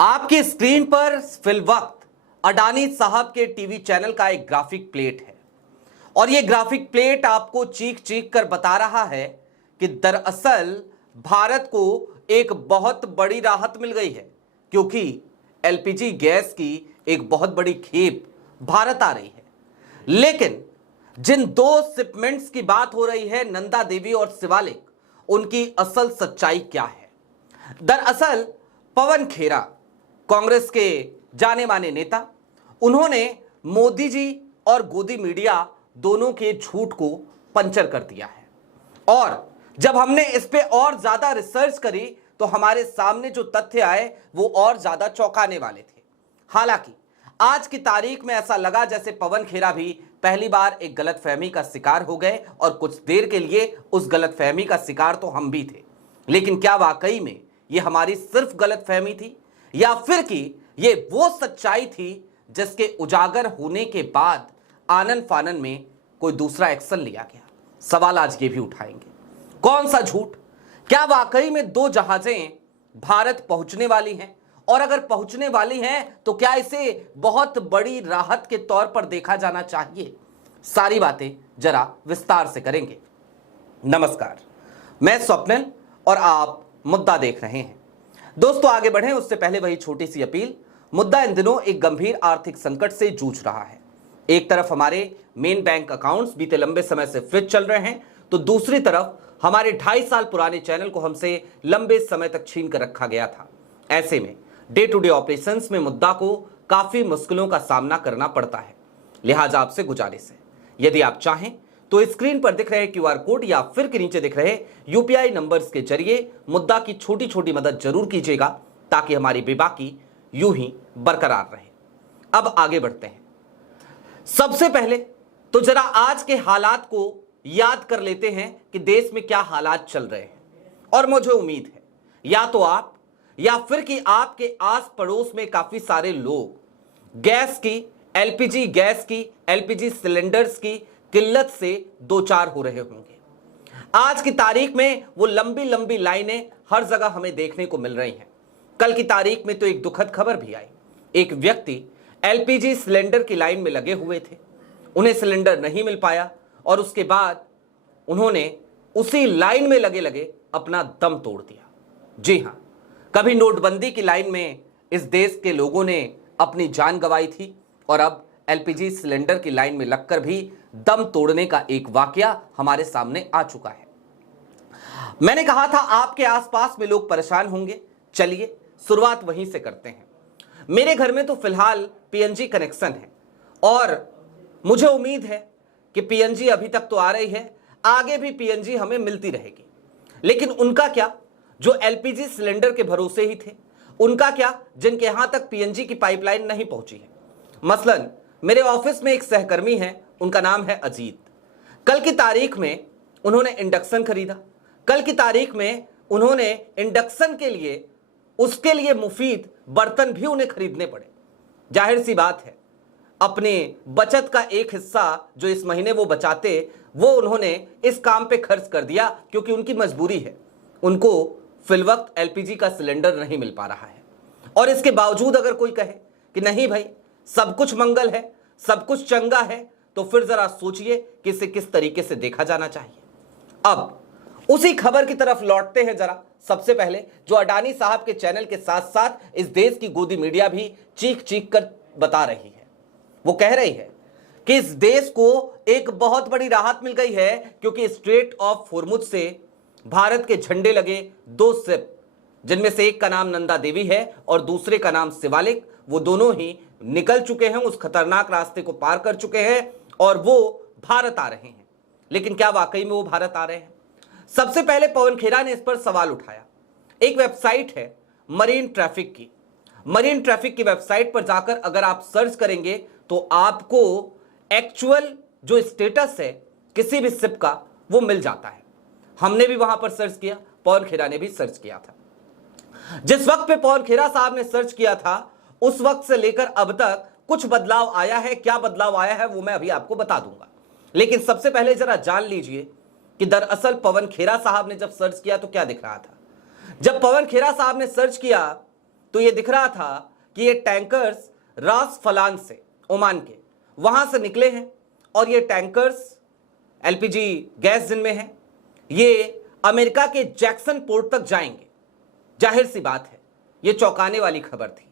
आपकी स्क्रीन पर फिलवक्त अडानी साहब के टीवी चैनल का एक ग्राफिक प्लेट है और यह ग्राफिक प्लेट आपको चीख चीख कर बता रहा है कि दरअसल भारत को एक बहुत बड़ी राहत मिल गई है, क्योंकि एलपीजी गैस की एक बहुत बड़ी खेप भारत आ रही है। लेकिन जिन दो शिपमेंट्स की बात हो रही है, नंदा देवी और शिवालिक, उनकी असल सच्चाई क्या है? दरअसल पवन खेरा, कांग्रेस के जाने माने नेता, उन्होंने मोदी जी और गोदी मीडिया दोनों के झूठ को पंचर कर दिया है। और जब हमने इस पे और ज्यादा रिसर्च करी तो हमारे सामने जो तथ्य आए वो और ज्यादा चौंकाने वाले थे। हालांकि आज की तारीख में ऐसा लगा जैसे पवन खेरा भी पहली बार एक गलतफहमी का शिकार हो गए और कुछ देर के लिए उस गलतफहमी का शिकार तो हम भी थे। लेकिन क्या वाकई में ये हमारी सिर्फ गलतफहमी थी या फिर कि ये वो सच्चाई थी जिसके उजागर होने के बाद आनन फानन में कोई दूसरा एक्शन लिया गया? सवाल आज ये भी उठाएंगे। कौन सा झूठ? क्या वाकई में दो जहाजें भारत पहुंचने वाली हैं? और अगर पहुंचने वाली हैं तो क्या इसे बहुत बड़ी राहत के तौर पर देखा जाना चाहिए? सारी बातें जरा विस्तार से करेंगे। नमस्कार, मैं स्वप्निल और आप मुद्दा देख रहे हैं। दोस्तों, आगे बढ़ें उससे पहले वही छोटी सी अपील। मुद्दा इन दिनों एक गंभीर आर्थिक संकट से जूझ रहा है। एक तरफ हमारे मेन बैंक अकाउंट्स बीते लंबे समय से फ्रीज चल रहे हैं, तो दूसरी तरफ हमारे 2.5 साल पुराने चैनल को हमसे लंबे समय तक छीन कर रखा गया था। ऐसे में डे टू डे ऑपरेशंस में मुद्दा को काफी मुश्किलों का सामना करना पड़ता है। लिहाजा आपसे गुजारिश है, यदि आप चाहें तो स्क्रीन पर दिख रहे क्यूआर कोड या फिर के नीचे दिख रहे यूपीआई नंबर्स के जरिए मुद्दा की छोटी छोटी मदद जरूर कीजिएगा, ताकि हमारी बेबाकी यूं ही बरकरार रहे। अब आगे बढ़ते हैं। सबसे पहले तो जरा आज के हालात को याद कर लेते हैं कि देश में क्या हालात चल रहे हैं। और मुझे उम्मीद है या तो आप या फिर कि आपके आस पड़ोस में काफी सारे लोग गैस की, एलपीजी गैस की, एलपीजी सिलेंडर्स की किल्लत से दो चार हो रहे होंगे। आज की तारीख में वो लंबी लंबी लाइनें हर जगह हमें देखने को मिल रही हैं। कल की तारीख में तो एक दुखद खबर भी आई। एक व्यक्ति एलपीजी सिलेंडर की लाइन में लगे हुए थे, उन्हें सिलेंडर नहीं मिल पाया और उसके बाद उन्होंने उसी लाइन में लगे लगे अपना दम तोड़ दिया। जी हां, कभी नोटबंदी की लाइन में इस देश के लोगों ने अपनी जान गंवाई थी और अब एलपीजी सिलेंडर की लाइन में लगकर भी दम तोड़ने का एक वाकया हमारे सामने आ चुका है। मैंने कहा था आपके आसपास में लोग परेशान होंगे। चलिए शुरुआत वहीं से करते हैं। मेरे घर में तो फिलहाल पीएनजी कनेक्शन है और मुझे उम्मीद है कि पीएनजी अभी तक तो आ रही है, आगे भी पीएनजी हमें मिलती रहेगी। लेकिन उनका क्या जो एलपीजी सिलेंडर के भरोसे ही थे? उनका क्या जिनके यहां तक पीएनजी की पाइपलाइन नहीं पहुंची है? मसलन मेरे ऑफिस में एक सहकर्मी है, उनका नाम है अजीत। कल की तारीख में उन्होंने इंडक्शन खरीदा। कल की तारीख में उन्होंने इंडक्शन के लिए, उसके लिए मुफीद बर्तन भी उन्हें खरीदने पड़े। जाहिर सी बात है, अपने बचत का एक हिस्सा जो इस महीने वो बचाते, वो उन्होंने इस काम पे खर्च कर दिया, क्योंकि उनकी मजबूरी है। उनको फिलवक्त एलपीजी का सिलेंडर नहीं मिल पा रहा है। और इसके बावजूद अगर कोई कहे कि नहीं भाई, सब कुछ मंगल है, सब कुछ चंगा है, तो फिर जरा सोचिए कि इसे किस तरीके से देखा जाना चाहिए। अब उसी खबर की तरफ लौटते हैं जरा। सबसे पहले जो अडानी साहब के चैनल के साथ साथ इस देश की गोदी मीडिया भी चीख चीख कर बता रही है। वो कह रही है कि इस देश को एक बहुत बड़ी राहत मिल गई है, क्योंकि स्ट्रेट ऑफ होर्मुज से भारत के झंडे लगे दो शिप, जिनमें से एक का नाम नंदा देवी है और दूसरे का नाम शिवालिक, वो दोनों ही निकल चुके हैं, उस खतरनाक रास्ते को पार कर चुके हैं और वो भारत आ रहे हैं। लेकिन क्या वाकई में वो भारत आ रहे हैं? सबसे पहले पवन खेरा ने इस पर सवाल उठाया। एक वेबसाइट है मरीन ट्रैफिक की। मरीन ट्रैफिक की वेबसाइट पर जाकर अगर आप सर्च करेंगे तो आपको एक्चुअल जो स्टेटस है किसी भी शिप का वो मिल जाता है। हमने भी वहां पर सर्च किया, पवन खेरा ने भी सर्च किया था। जिस वक्त पे पवन खेरा साहब ने सर्च किया था, उस वक्त से लेकर अब तक कुछ बदलाव आया है। क्या बदलाव आया है वो मैं अभी आपको बता दूंगा। लेकिन सबसे पहले जरा जान लीजिए कि दरअसल पवन खेरा साहब ने जब सर्च किया तो क्या दिख रहा था। जब पवन खेरा साहब ने सर्च किया तो ये दिख रहा था कि ये टैंकर्स रास फलान से, ओमान के, वहां से निकले हैं और ये टैंकर्स एलपीजी गैस जिनमें है ये अमेरिका के जैक्सन पोर्ट तक जाएंगे। जाहिर सी बात है ये चौंकाने वाली खबर थी।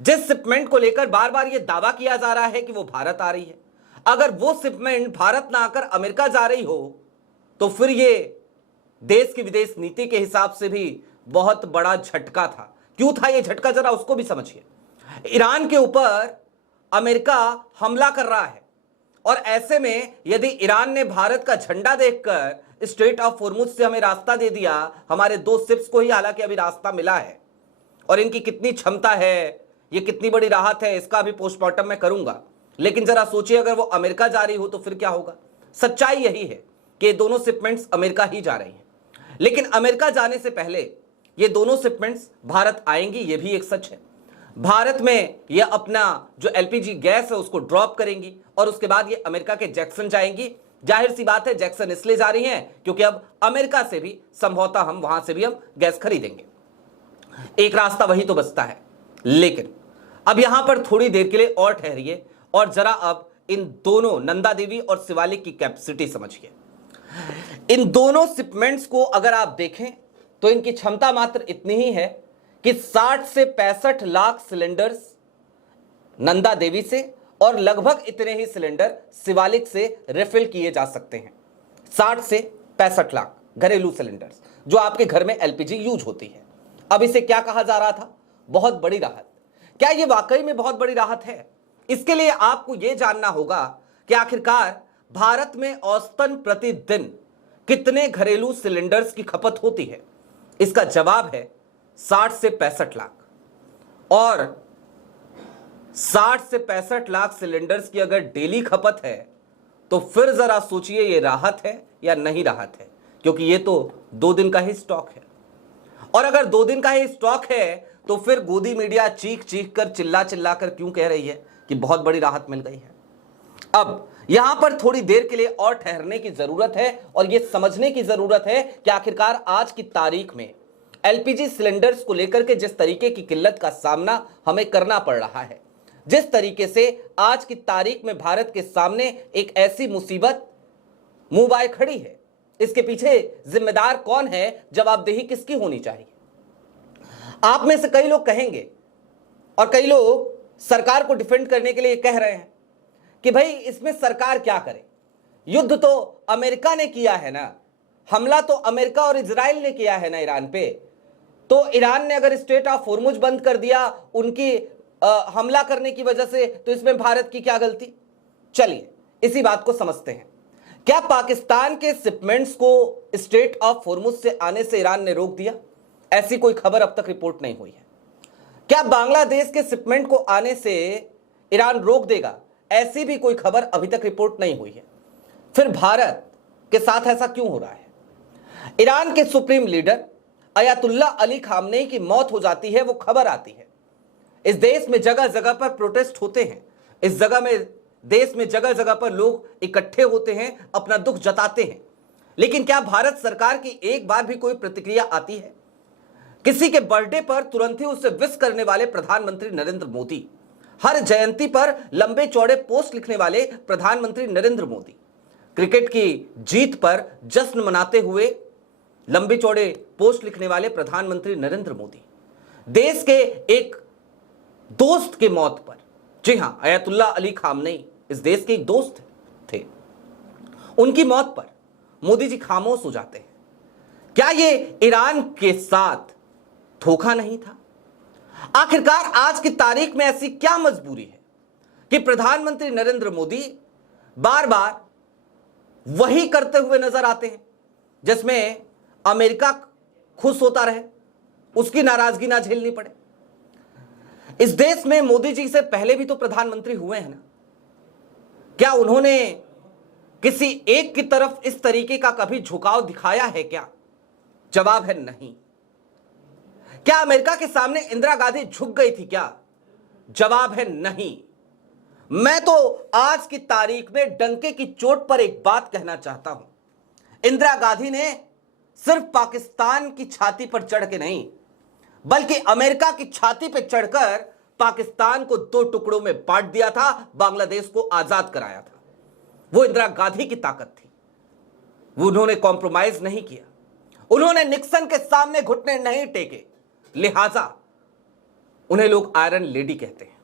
जिस शिपमेंट को लेकर बार बार ये दावा किया जा रहा है कि वो भारत आ रही है, अगर वो शिपमेंट भारत ना आकर अमेरिका जा रही हो तो फिर ये देश की विदेश नीति के हिसाब से भी बहुत बड़ा झटका था। क्यों था ये झटका, जरा उसको भी समझिए। ईरान के ऊपर अमेरिका हमला कर रहा है और ऐसे में यदि ईरान ने भारत का झंडा देखकर स्ट्रेट ऑफ होर्मुज से हमें रास्ता दे दिया, हमारे 2 शिप्स को ही हालांकि अभी रास्ता मिला है, और इनकी कितनी क्षमता है, ये कितनी बड़ी राहत है, इसका भी पोस्टमार्टम मैं करूंगा। लेकिन जरा सोचिए अगर वो अमेरिका जा रही हो तो फिर क्या होगा। सच्चाई यही है कि ये दोनों शिपमेंट्स अमेरिका ही जा रही हैं, लेकिन अमेरिका जाने से पहले ये दोनों शिपमेंट्स भारत आएंगी, ये भी एक सच है। भारत में ये अपना जो एलपीजी गैस है उसको ड्रॉप करेंगी और उसके बाद ये अमेरिका के जैक्सन जाएंगी। जाहिर सी बात है जैक्सन इसलिए जा रही हैं क्योंकि अब अमेरिका से भी संभवतः हम वहां से भी हम गैस खरीदेंगे। एक रास्ता वही तो बचता है। लेकिन अब यहां पर थोड़ी देर के लिए और ठहरिए और जरा अब इन दोनों नंदा देवी और शिवालिक की कैपेसिटी समझिए। इन दोनों शिपमेंट्स को अगर आप देखें तो इनकी क्षमता मात्र इतनी ही है कि 60 से 65 लाख सिलेंडर्स नंदा देवी से और लगभग इतने ही सिलेंडर शिवालिक से रिफिल किए जा सकते हैं। 60 से 65 लाख घरेलू सिलेंडर्स जो आपके घर में एलपीजी यूज होती है। अब इसे क्या कहा जा रहा था, बहुत बड़ी राहत। क्या यह वाकई में बहुत बड़ी राहत है? इसके लिए आपको यह जानना होगा कि आखिरकार भारत में औसतन प्रतिदिन कितने घरेलू सिलेंडर्स की खपत होती है। इसका जवाब है 60 से 65 लाख। और 60 से 65 लाख सिलेंडर्स की अगर डेली खपत है तो फिर जरा सोचिए ये राहत है या नहीं राहत है, क्योंकि ये तो 2 दिन का ही स्टॉक है। और अगर 2 दिन का ही स्टॉक है तो फिर गोदी मीडिया चीख चीख कर चिल्ला चिल्ला कर क्यों कह रही है कि बहुत बड़ी राहत मिल गई है। अब यहां पर थोड़ी देर के लिए और ठहरने की जरूरत है और यह समझने की जरूरत है कि आखिरकार आज की तारीख में एलपीजी सिलेंडर्स को लेकर के जिस तरीके की किल्लत का सामना हमें करना पड़ रहा है, जिस तरीके से आज की तारीख में भारत के सामने एक ऐसी मुसीबत मुंह बाए खड़ी है, इसके पीछे जिम्मेदार कौन है, जवाबदेही किसकी होनी चाहिए। आप में से कई लोग कहेंगे और कई लोग सरकार को डिफेंड करने के लिए कह रहे हैं कि भाई इसमें सरकार क्या करे, युद्ध तो अमेरिका ने किया है ना, हमला तो अमेरिका और इजराइल ने किया है ना ईरान पे, तो ईरान ने अगर स्ट्रेट ऑफ होर्मुज बंद कर दिया उनकी हमला करने की वजह से, तो इसमें भारत की क्या गलती। चलिए इसी बात को समझते हैं। क्या पाकिस्तान के शिपमेंट्स को स्ट्रेट ऑफ होर्मुज से आने से ईरान ने रोक दिया? ऐसी कोई खबर अब तक रिपोर्ट नहीं हुई है। क्या बांग्लादेश के शिपमेंट को आने से ईरान रोक देगा? ऐसी भी कोई खबर अभी तक रिपोर्ट नहीं हुई है। फिर भारत के साथ ऐसा क्यों हो रहा है? ईरान के supreme leader Ayatollah Ali Khamenei की मौत हो जाती है, वो खबर आती है। इस देश में जगह जगह पर प्रोटेस्ट होते हैं, इस देश में जगह जगह पर लोग इकट्ठे होते हैं, अपना दुख जताते हैं, लेकिन क्या भारत सरकार की एक बार भी कोई प्रतिक्रिया आती है? किसी के बर्थडे पर तुरंत ही उसे विश करने वाले प्रधानमंत्री नरेंद्र मोदी, हर जयंती पर लंबे चौड़े पोस्ट लिखने वाले प्रधानमंत्री नरेंद्र मोदी, क्रिकेट की जीत पर जश्न मनाते हुए लंबे चौड़े पोस्ट लिखने वाले प्रधानमंत्री नरेंद्र मोदी, देश के एक दोस्त के मौत पर, जी हां अयातुल्ला अली खामनेई इस देश के एक दोस्त थे, उनकी मौत पर मोदी जी खामोश हो जाते हैं। क्या ये ईरान के साथ धोखा नहीं था? आखिरकार आज की तारीख में ऐसी क्या मजबूरी है कि प्रधानमंत्री नरेंद्र मोदी बार बार वही करते हुए नजर आते हैं जिसमें अमेरिका खुश होता रहे, उसकी नाराजगी ना झेलनी पड़े। इस देश में मोदी जी से पहले भी तो प्रधानमंत्री हुए हैं ना, क्या उन्होंने किसी एक की तरफ इस तरीके का कभी झुकाव दिखाया है क्या? जवाब है नहीं। क्या अमेरिका के सामने इंदिरा गांधी झुक गई थी क्या? जवाब है नहीं। मैं तो आज की तारीख में डंके की चोट पर एक बात कहना चाहता हूं, इंदिरा गांधी ने सिर्फ पाकिस्तान की छाती पर चढ़ के नहीं, बल्कि अमेरिका की छाती पे चढ़कर पाकिस्तान को 2 टुकड़ों में बांट दिया था, बांग्लादेश को आजाद कराया था। वो इंदिरा गांधी की ताकत थी। वो उन्होंने कॉम्प्रोमाइज नहीं किया, उन्होंने निक्सन के सामने घुटने नहीं टेके, लिहाजा उन्हें लोग आयरन लेडी कहते हैं।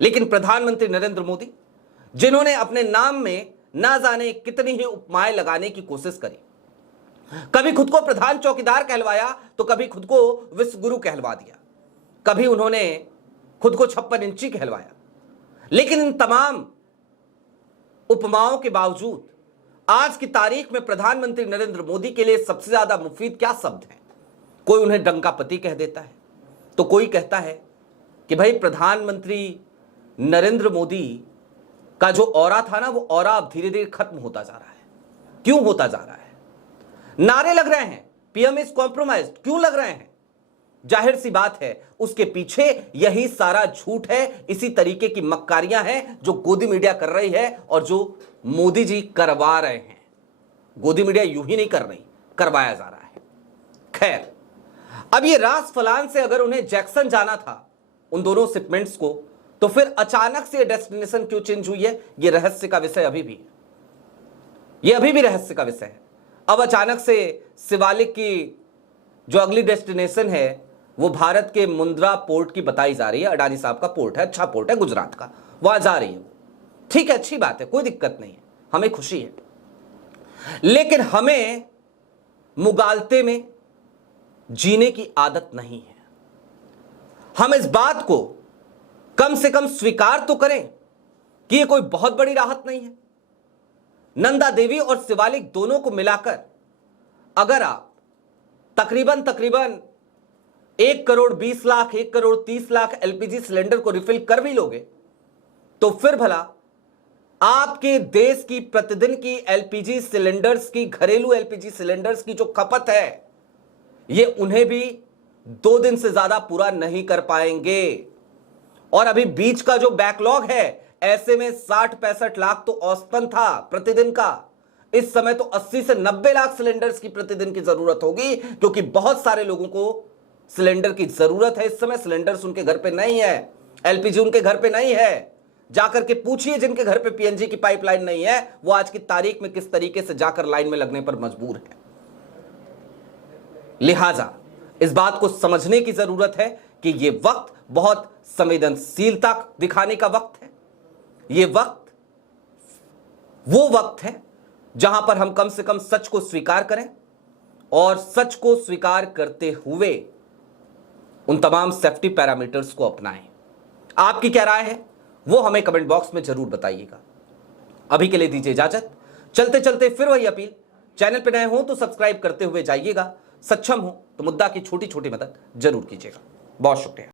लेकिन प्रधानमंत्री नरेंद्र मोदी, जिन्होंने अपने नाम में ना जाने कितनी ही उपमाएं लगाने की कोशिश करी, कभी खुद को प्रधान चौकीदार कहलवाया तो कभी खुद को विश्व गुरु कहलवा दिया, कभी उन्होंने खुद को 56 इंची कहलवाया, लेकिन इन तमाम उपमाओं के बावजूद आज की तारीख में प्रधानमंत्री नरेंद्र मोदी के लिए सबसे ज्यादा मुफीद क्या शब्द है? कोई उन्हें डंकापति कह देता है, तो कोई कहता है कि भाई प्रधानमंत्री नरेंद्र मोदी का जो ऑरा था ना, वो ऑरा अब धीरे धीरे खत्म होता जा रहा है। क्यों होता जा रहा है? नारे लग रहे हैं, पीएम इज कॉम्प्रोमाइज्ड, क्यों लग रहे हैं? जाहिर सी बात है, उसके पीछे यही सारा झूठ है, इसी तरीके की मक्कारियां हैं जो गोदी मीडिया कर रही है और जो मोदी जी करवा रहे हैं। गोदी मीडिया यूं ही नहीं कर रही, करवाया जा रहा है। खैर, अब ये रास फलान से अगर उन्हें जैक्सन जाना था, उन दोनों शिपमेंट्स को, तो फिर अचानक से डेस्टिनेशन क्यों चेंज हुई है? ये रहस्य का विषय अभी भी है, ये अभी भी रहस्य का विषय है। अब अचानक से शिवालिक की जो अगली डेस्टिनेशन है वो भारत के मुंद्रा पोर्ट की बताई जा रही है। अडानी साहब का पोर्ट है, अच्छा पोर्ट है गुजरात का, वहां जा रही है वो। ठीक है, अच्छी बात है, कोई दिक्कत नहीं है, हमें खुशी है। लेकिन हमें मुगालते में जीने की आदत नहीं है। हम इस बात को कम से कम स्वीकार तो करें कि यह कोई बहुत बड़ी राहत नहीं है। नंदा देवी और शिवालिक दोनों को मिलाकर अगर आप तकरीबन 1 करोड़ 20 लाख 1 करोड़ 30 लाख एलपीजी सिलेंडर को रिफिल कर भी लोगे, तो फिर भला आपके देश की प्रतिदिन की एलपीजी सिलेंडर्स की, घरेलू एलपीजी सिलेंडर्स की जो खपत है, यह उन्हें भी 2 दिन से ज्यादा पूरा नहीं कर पाएंगे। और अभी बीच का जो बैकलॉग है, ऐसे में 60-65 लाख तो औसतन था प्रतिदिन का। इस समय तो 80 से 90 लाख सिलेंडर्स की प्रतिदिन की जरूरत होगी, क्योंकि बहुत सारे लोगों को सिलेंडर की जरूरत है। इस समय सिलेंडर्स उनके घर पे नहीं है, एलपीजी उनके घर पे नहीं है। जाकर के पूछिए जिनके घर पे पीएनजी की पाइपलाइन नहीं है, वो आज की तारीख में किस तरीके से जाकर लाइन में लगने पर मजबूर है। लिहाजा इस बात को समझने की जरूरत है कि यह वक्त बहुत संवेदनशीलता दिखाने का वक्त है। यह वक्त वो वक्त है जहां पर हम कम से कम सच को स्वीकार करें, और सच को स्वीकार करते हुए उन तमाम सेफ्टी पैरामीटर्स को अपनाएं। आपकी क्या राय है वो हमें कमेंट बॉक्स में जरूर बताइएगा। अभी के लिए दीजिए इजाजत। चलते चलते फिर वही अपील, चैनल पर नए हो तो सब्सक्राइब करते हुए जाइएगा, सक्षम हो तो मुद्दा की छोटी छोटी मदद जरूर कीजिएगा। बहुत शुक्रिया।